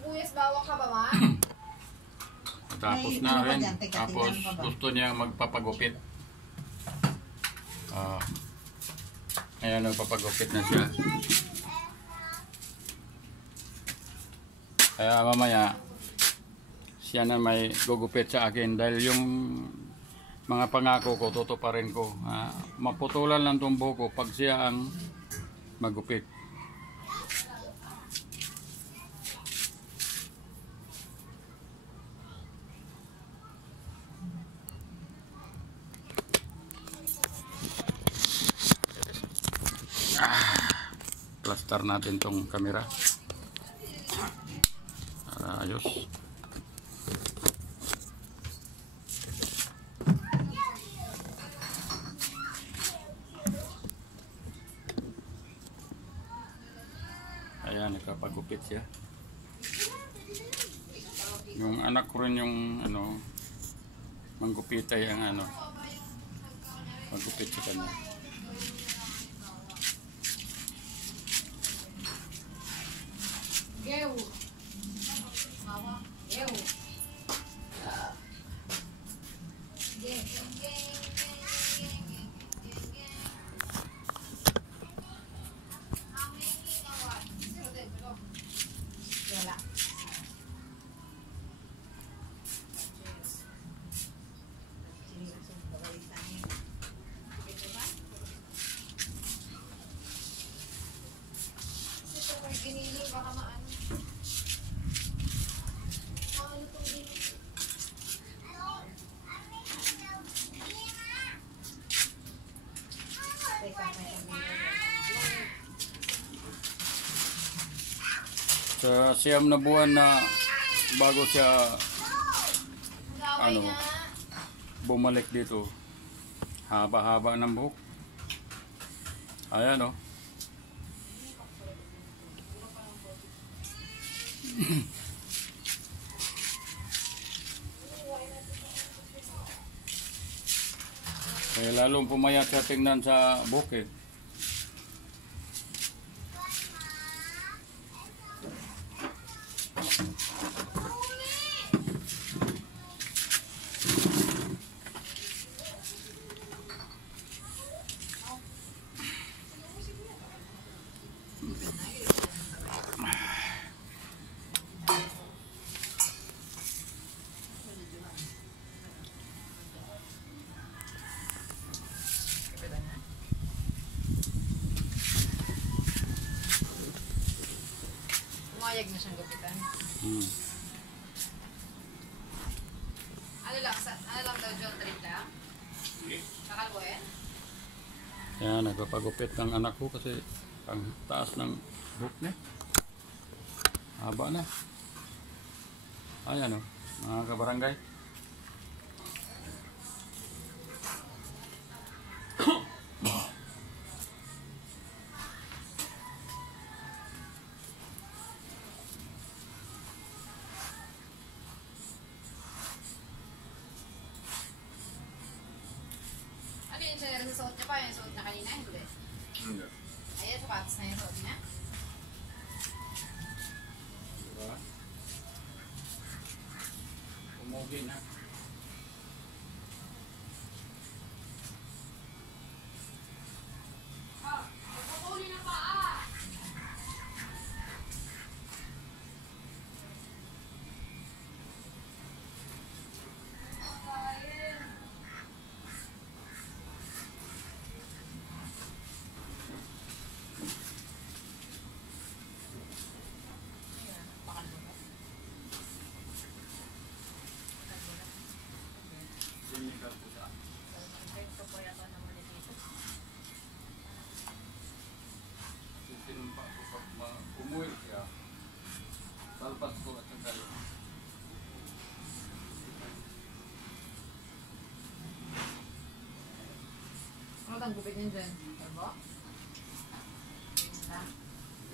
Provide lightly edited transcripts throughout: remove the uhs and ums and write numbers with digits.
sibuyas, bawang ka ba, ma? Tapos na rin. Tapos gusto niya magpapagupit. Ayan, nagpapagupit na siya. Kaya mamaya, siya na may gugupit sa akin dahil yung mga pangako ko, tutuparin ko. Maputulan lang itong buhok ko pag siya ang magupit. Plaster natin tong kamera para ayos. Ayan, nakapagupit siya. Yung anak ko rin yung manggupit ay ang maggupit sa kanya. Ew. Ew. Wala. Ginili, baka maano. Sa siyam na buwan na bago siya bumalik dito, haba-haba ng buhok. Ayan, kaya lalong pumayat siya tingnan sa bukid. Pumayag na siyang gupitan. Ano lang daw, John, trip lang? Kakalbuhin? Yan, nagpapagupit ng anak ko kasi ang taas ng buhok niya. Haba na. Ayan, mga kabarangay. Ano yung suot niya pa? Yung suot na kanina? Hindi. Ayan, sapatos na yung suot niya. Diba? Umuwi na. Pupuli na paa! Umuwi siya. Salpas ko at ang kayo. Ano ang gupit niyo dyan? Turbo?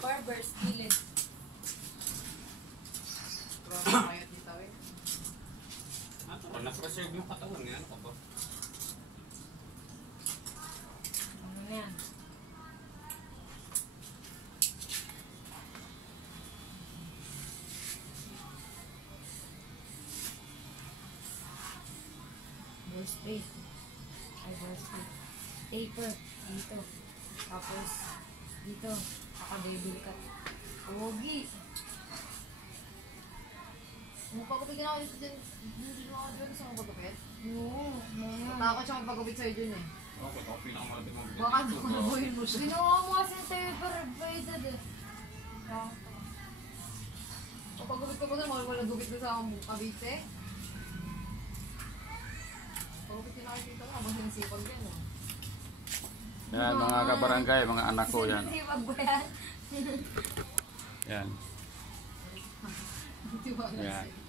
Barber's Kilid. Promo kayo dito eh. Nag-reserve yung katawan niya. Ano ka ba? Ano na yan? spray. Eyebrow spray. Taper. Dito. Tapos, dito. Naka-baby cut. Pogi. Magpagupit na ako dito dyan. Hindi mo ako dyan sa magpagupit. Oo, mga. Takot siya magpagupit sa'yo dyan eh. Okay, ako pinakamalapit mong ganyan. Baka nakunabuhin mo siya. Ginawa mo kasi yung taper. Braided eh. Pagpagupit ka po na, walang gupit na sa kabite. Pagupit na nakikita mo, habang sinisipag yan oh. Yan, mga kabarangay, mga anak ko yan. Sipag ba yan? Yan. Tiwala Yan. siya.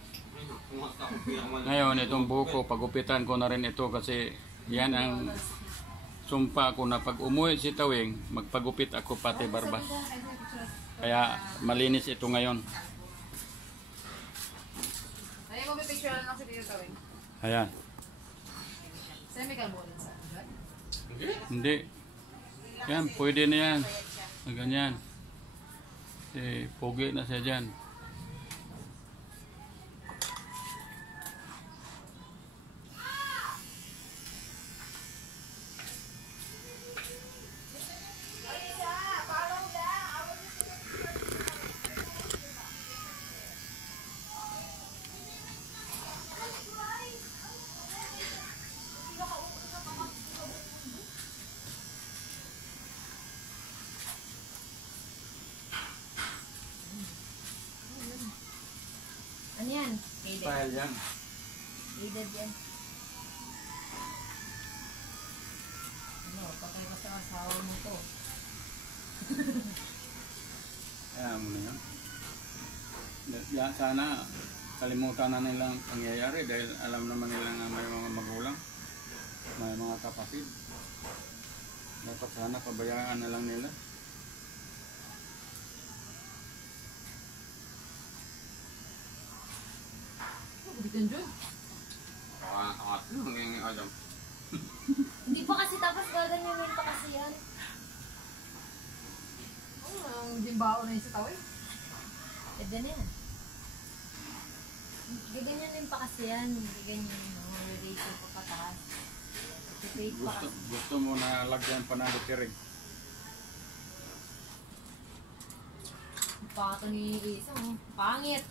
Kung ako pinakamalapit. Ngayon, itong buko, pagupitan ko na rin ito kasi yan ang sumpa ko na pag umuwi si Tawing, magpagupit ako pati barbas. Kaya malinis ito ngayon. Ay, mag-picture lang si Tito Tawing. Ayan. Semical bonus sa agad. Hindi. Yan, pwede na yan. Na ganyan. Pogi na siya dyan. Ano yan? Style yan. Braided yan. Ano, patay ka sa asawa mo to. Ayan mo na yun. Yan, sana kalimutan na nilang pangyayari dahil alam naman nila nga may mga magulang, may mga kapatid. Dapat sana pabayaan na lang nila. Gupitan dyan. Angat lang ngayon alam. Hindi pa kasi tapos gaganyanin pa kasi yan. Ang dimbao na yun sa Tawing. Pwede na yan. Gaganyanin pa kasi yan. Gaganyanin mo. Raise yung papataas. Ipipate pa kasi. Gusto mo na lagyan pa ng butirig. Pa ito ni Isa. Pangit.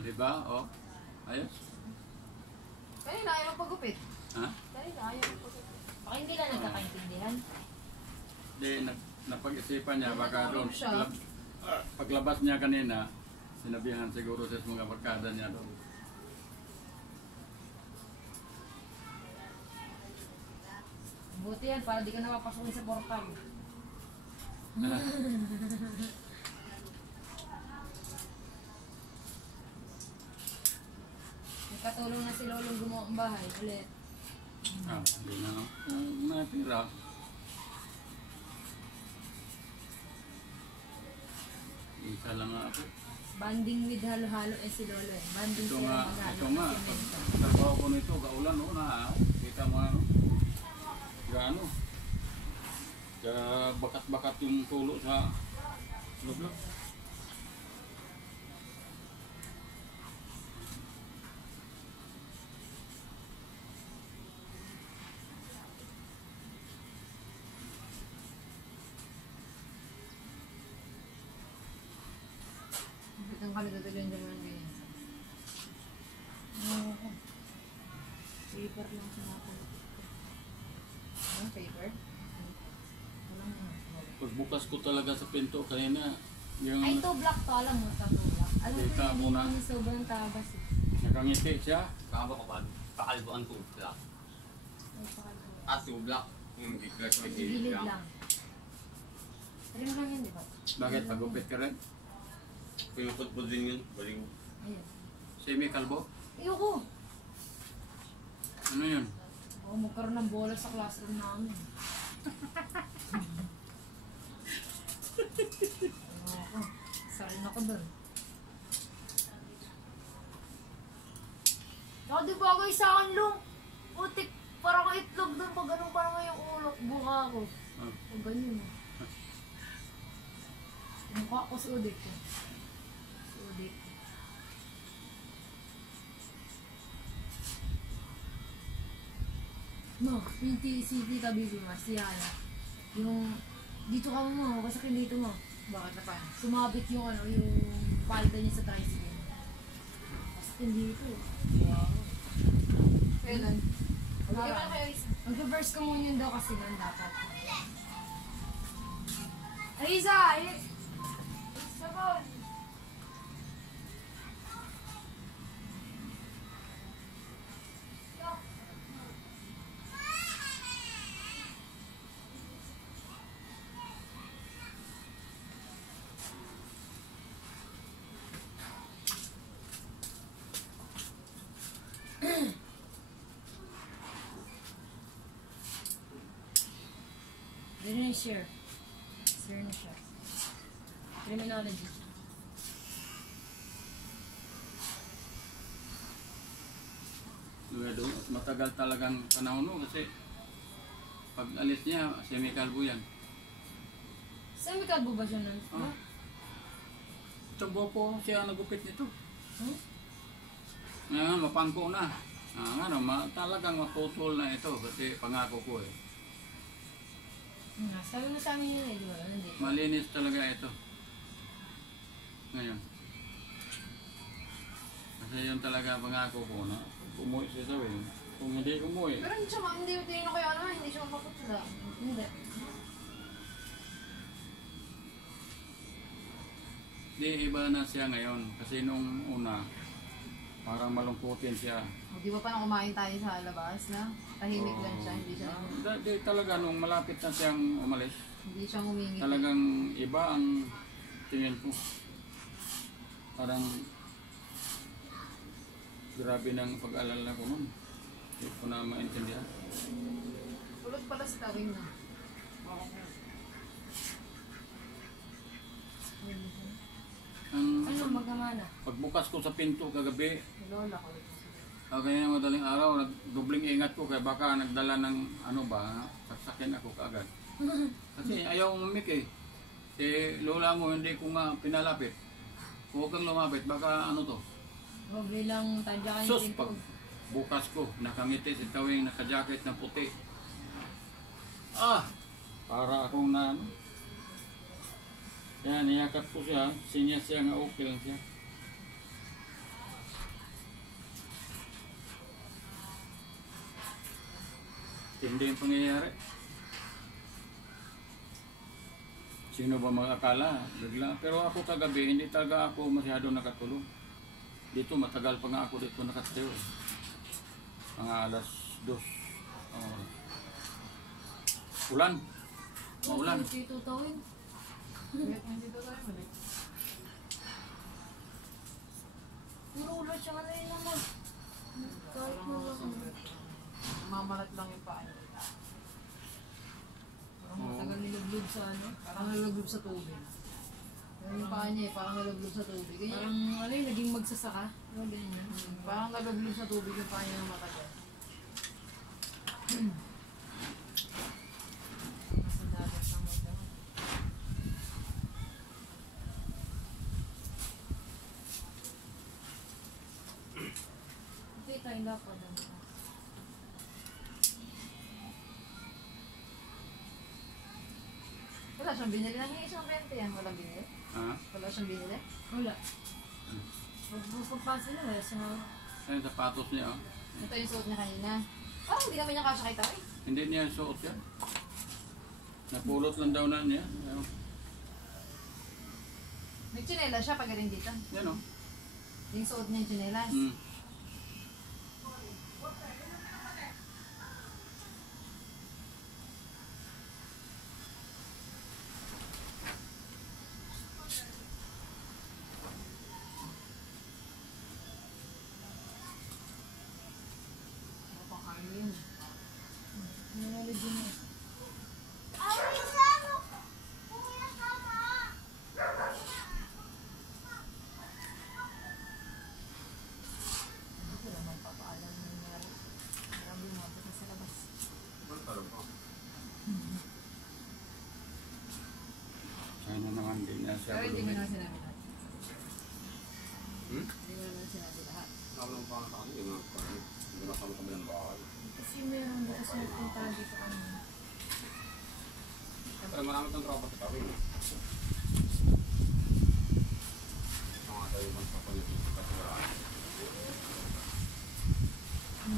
Di ba? Oh. Ayos. Kanina ayaw magpagupit. Ha? Kanina ayaw magpagupit. Baka hindi lang nagkakaintindihan. Di, napag-isipan niya baka doon. Natulog siya. Paglabas niya kanina, sinabihan siguro sa mga barkada niya doon. Buti yan para di ka napapasukin sa portal. Katulong na si Lolong gumawa ang bahay ulit. Hindi na no. Natira. Isa lang nga ako. Banding with halo-halo eh si Lolo eh. Banding Ito sila nga, maghalo ito ng nga. semento. Trabaho ko nito, kaulan no na. Kita mo ano. Gaano. Kaya bakat-bakat yung tulo sa loob. Gupit ng kami tutuloy dyan mo ng ganyan. Oo. Paper lang sa natin. Ang paper. Walang Pagbukas ko talaga sa pinto kanina, yung Ay, ito black to. Alam mo, ito black. Alam ko Kita mo yung na. hindi sobrang tabas eh. nakangiti siya. Kaba ka ba? Pakalbuan ko black. Ay, pakalbo. Aso black. Yung biglas may Gilid lang. lang. Trim lang yun, di ba? Bakit pagupit ka rin? Pinupot-pot din yun. Baliw. Ayun. Semi-kalbo? Ayoko. Ano yun? Oo, magkaroon ng bola sa classroom namin. Ayoko. Sarin ako dun. Saka di bagay sa akin, Long. Putik, parang itlog dun. Pag ganun pa naman yung ulo, buka ko. Ah. Pag ganyan. Mukha ko sa udik ko. Sa udik. No, yung si Tita Bibi mo, si Yana. Yung, dito ka mo, kasakin dito mo. Bakit na paano? Sumabit yung ano, yung palda niya sa tricycle. Kasakin dito. Wow. Kailan? Hindi Wala. ka kayo isa. Mag-reverse communion daw kasi nun dapat. Arisa! Sabon! Dito na share. Share na siya. Criminology. Matagal talagang panahon no kasi pag alis niya, semi-kalbo yan. Semi-kalbo ba siya nun? Ah. Tubo po siya nagupit nito. Hmm? Ngayon, mapangko na. Talagang maputol na ito kasi pangako ko eh. Sabi mo sa amin yun eh, di ba? Nandito. Malinis talaga ito. Ngayon. Kasi yun talaga pangako ko na umuwi siya sa akin. Kung hindi umuwi, Pero hindi siya, hindi tinino kayo naman, hindi siya mapaputula. Hindi. di iba na siya ngayon. Kasi nung una, parang malungkutin siya. O, di ba pa nang kumain tayo sa labas na? Tahimik lang siya, hindi siya, Di talaga nung malapit na siyang umalis, hindi siya humingi. talagang iba ang tingin ko. Parang grabe ng pag-alala ko nun. Hindi ko na maintindihan. Ulot pala si Tawing na. Ano, magamana? Pagbukas ko sa pinto kagabi, Lola ko. kaya madaling araw, nagdubling ingat ko kaya baka nagdala ng ano ba, saksakin ako kaagad. Kasi ayaw umamik eh. Si lola mo hindi ko nga pinalapit. Huwag kang lumapit, baka ano to. Huwag bilang tadyakan yung Sus, tingkod. pag bukas ko, nakangiti si Tawing, nakajacket na puti. Para akong na ano. Yan, niyakap ko siya, sinya siya nga okay lang siya. Hindi yung pangyayari. Sino ba mag-akala? Bigla. Pero ako kagabi, hindi talaga ako masyado nakatulog. Dito, matagal pa nga ako dito nakatayo. Mga alas 2. Ulan. Maulan. Tito Tawin. Hindi to tayo mali. Puro ulo siya ka na rin naman. Kahit mo lang. Mamalat lang yung paa niya. Parang matagal nilublog sa ano. Parang nalaglob sa tubig. Yung paa niya eh, parang nalaglob sa tubig. Ganyan. Parang ano yung naging magsasaka. Ano ganyan. Parang nalaglob sa tubig yung paa niya ng matagal. Nasa dagat lang magdaan. Hindi tayo dapat. Wala siyang binili. Nangyay siyang 20 yan. Walang binili. Ha? Wala siyang binili. Wala. Huwag mo pagpasa na. Wala siya. Ayun, sapatos niya. Oh. Ito yung suot niya kanina. Parang hindi naman niya kasya kay Tawing. Hindi niya suot yan. Napulot lang daw na niya. Ayun. Nagchinela siya pag galing dito. Yan o. Yung suot niya yung chinelas. Napakaano yun. Nanalo din eh. Hindi ko naman papaalam na nangyari. Marami umabot na sa labas. Sana naman din niya siya. Pero hindi mo bulungin. naman sinabi lahat. Hmm? Hindi mo naman sinabi lahat. Ako lang pa ako, hindi na kami ng bahay. Kasi meron bukas na punta dito kanina. Pero marami itong tropa sa tawin. Mga tayo magpapalit kasi marami.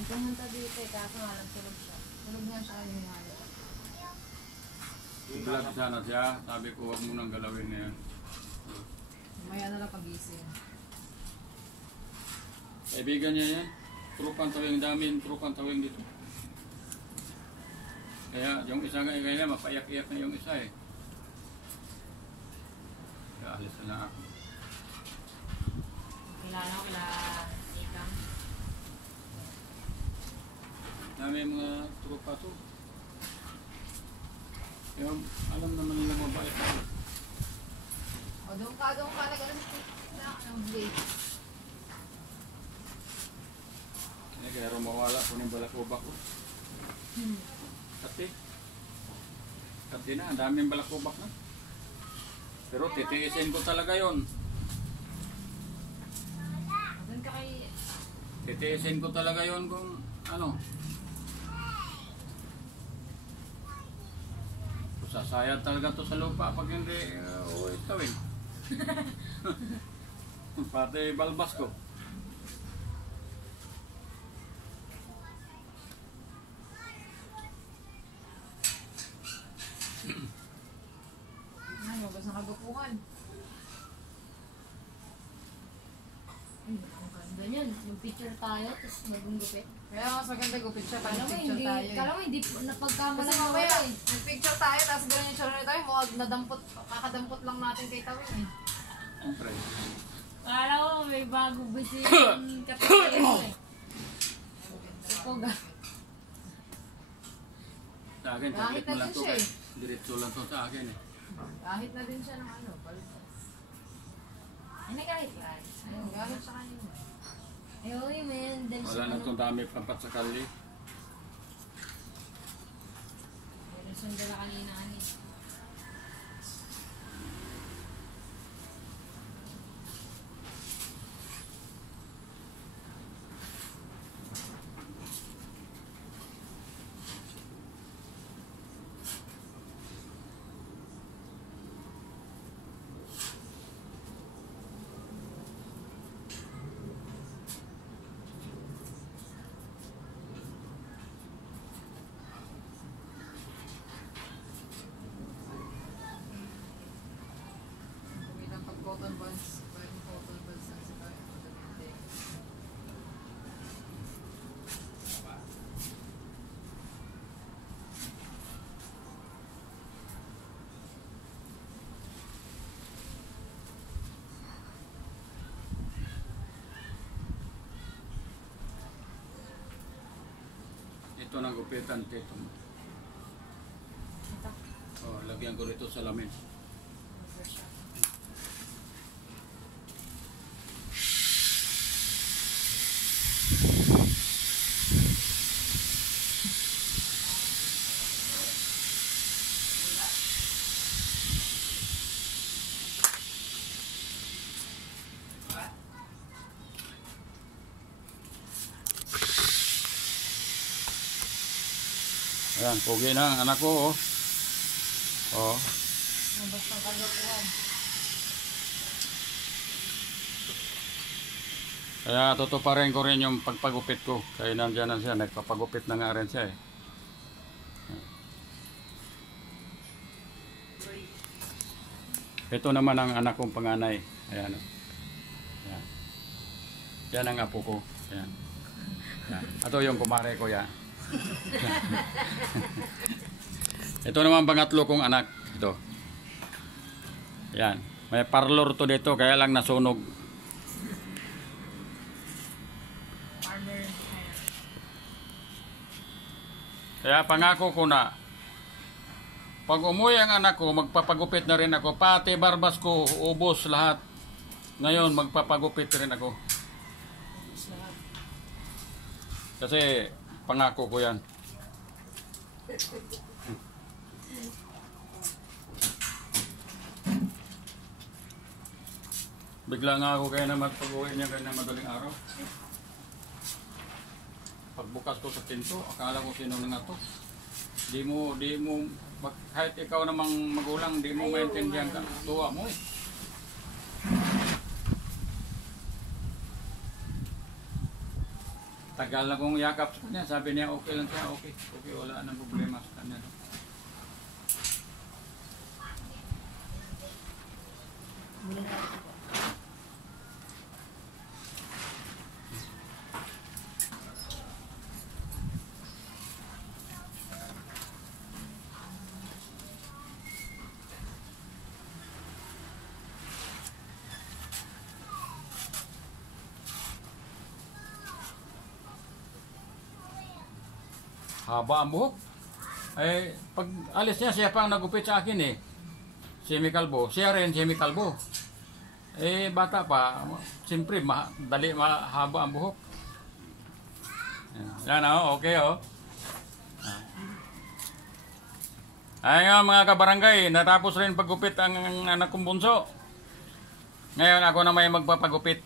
Pumunta dito eh, kaso nga lang tulog siya. Tulog nga siya kanina nga. Vlog sana siya. Sabi ko, huwag mo nang galawin na yan. Mamaya na lang pag-ising. Kaibigan niya yan. Trupang tawing dami, trupang tawing dito. Kaya yung isa nga, kaya mapaiyak-iyak na yung isa eh. Kaya alis na lang ako. Kilala ko kila Ikang. Dami yung mga trupa to. Kaya alam naman nila mabait ako. O, doon ka, nag-alam ng blade. Kaya rumawala ko ng balakubak ko. Kati na, ang daming balakubak na. Pero titiisin ko talaga yon. Doon ka kay... Titiisin ko talaga yon kung ano. Sasayad talaga to sa lupa pag hindi tawin. Pati balbas ko. Ano, basta nakagupuhan. Ang ganda niyan. Yung picture tayo, tapos naging gupit. Kaya mas maganda gupit siya, Kala parang mo picture hindi, tayo. kala mo hindi napagkamalan Kasi na mamaya, wala eh. nag-picture tayo, tapos gano'n yung tsura na tayo, mukhang nadampot, kakadampot lang natin kay Tawin eh. Siyempre. Kala ko may bago busy yung kapitalin mo eh. Sukoga. Sa akin, Kahit saglit mo na lang din to. siya eh. Diretso lang to sa akin eh. Kahit na din siya ng ano, balbas. Ay, nagkahit ka. Ayun, kahit sa kanina. Ay, uy, man. Dahil Wala na itong dami pampat sa kali. Meron sundala kanina ani. Kumitang pag-cotton buds, pwedeng cotton buds lang sa tayo. Hindi. Ito ng gupitan, tito. Ito. Oh, lagyan ko rito sa lamin. Ayan, pugi na ang anak ko, oh. Oh. Ang basta kalukuhan. Kaya tutuparin ko rin yung pagpagupit ko. Kaya nandiyan na siya, nagpapagupit na nga rin siya eh. Ito naman ang anak kong panganay. Ayan. Ayan. Yan ang apo ko. Ayan. Ayan. Ito yung kumare ko yan. Ito naman pangatlo kong anak. Ito. Ayan. May parlor to dito kaya lang nasunog. Partner. Kaya pangako ko na pag umuwi ang anak ko, magpapagupit na rin ako. Pati barbas ko, ubos lahat. Ngayon, magpapagupit rin ako. Kasi pangako ko yan. Bigla nga ako kaya na magpag-uwi niya kaya na madaling araw. Pagbukas ko sa pinto, akala ko sino na nga to. Di mo, kahit ikaw namang magulang, di mo maintindihan ka. Tuwa mo eh. Tagal na kong yakap sa kanya, sabi niya okay lang siya, okay, wala nang problema sa kanya. Haba ang buhok. Eh, pag alis niya, siya pa ang nagupit sa akin eh. Semi-kalbo. Siya rin, semi-kalbo. Eh, bata pa. Siyempre, dali mahaba ang buhok. Yan o, okay o. Ayun mga kabarangay, natapos rin paggupit ang anak kong bunso. Ngayon ako na may magpapagupit.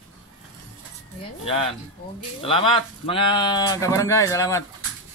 Ayan. Yan. Okay. Salamat mga kabarangay, salamat.